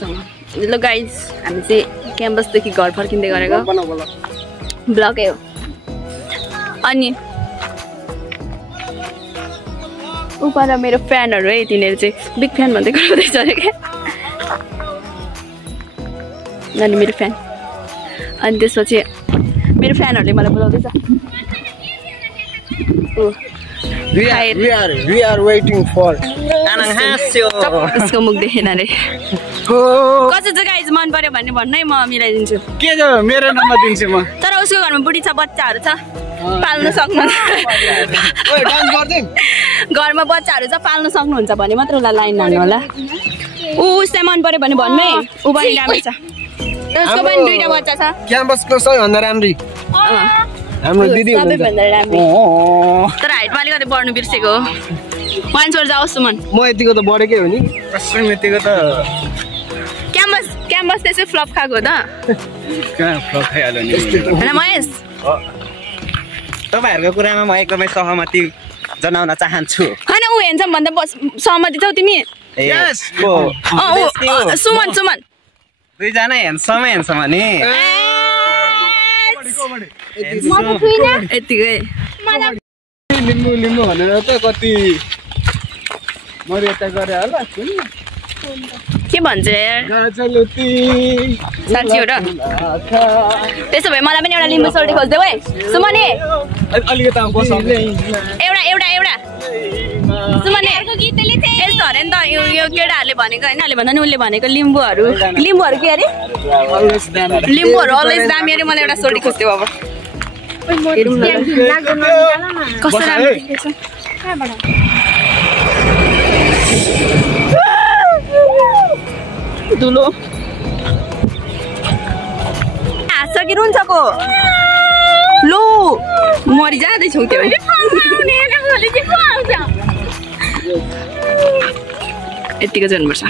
मसँग। ल गाइज हामी चाहिँ क्याम्पसदेखि घर फर्किँदै गरेको ब्लगै हो। अनि उपर मेरो फ्यानहरू है, तिनीहरू चाहिँ बिग फ्यान भन्दै गराउँदैछ अरे क्या। अनि मेरो फ्यान, अनि त्यसपछि मेरो फ्यानहरूले मलाई बोलाउँदैछ। We are waiting for Anang Hasyo. यसको मुख देखेन रे। कसो चाहिँ गाइज मन पर्यो भन्ने भन्नु है, म मिलाइदिन्छु। के छ मेरो नम्बर दिन्छु म। तर उसको घरमा बुढी छ, बच्चाहरू छ, पाल्नु सक्नुहुन्छ। घरमा बच्चाहरू छ, पाल्नु सक्नुहुन्छ भने मात्र उसलाई लाइन हान्नु होला। उसलाई मन पर्यो भने भन्नु है, ऊ पनि राम्रो छ। उसको पनि 2टा बच्चा छ। क्याम्पसको सबैभन्दा राम्री हाम्रो दिदी सबैभन्दा राम्रो। तर हाइटमा अलिकति बढ्नु बिर्सेको। वान्स वर जाओस् सुमन। म यतिको त बढेकै हो नि। कसम यतिको त क्याम्पस त्यसै फ्लप खाएको हो त। कहाँ फ्लप खाइहाल्यो नि। हैन महेश, तपाईहरुको कुरामा म एकदमै सहमति जनाउन चाहन्छु। हैन ऊ हेन्छम भन्दा सहमति छौ तिमी? यस। सुमन दुईजना हेन्समै नि। म त छुइनँ यतिकै। लिम्बू भनेर त कति मर्यादा गरे होला। के भन्छ यार साँच्ची हो र? त्यसो भए मलाई पनि एउटा लिम्बू सोल्टी खोज्देऊ है सुमने। अलिकति एउटा सुमने। यस्तो अरे नि त यो केटाहरूले भनेको होइन, अहिले भन्दा नि उसले भनेको लिम्बूहरू के अरे? लिम्बूहरू अलवेज दामी अरे। मलाई एउटा सोल्टी खोज्देऊ अब। कस्तो राम्रो देखेछ। दुलो हाँस्छ कि रुन्छको? लो मरि जाँदैछौ त्यो। यतिको जानुपर्छ।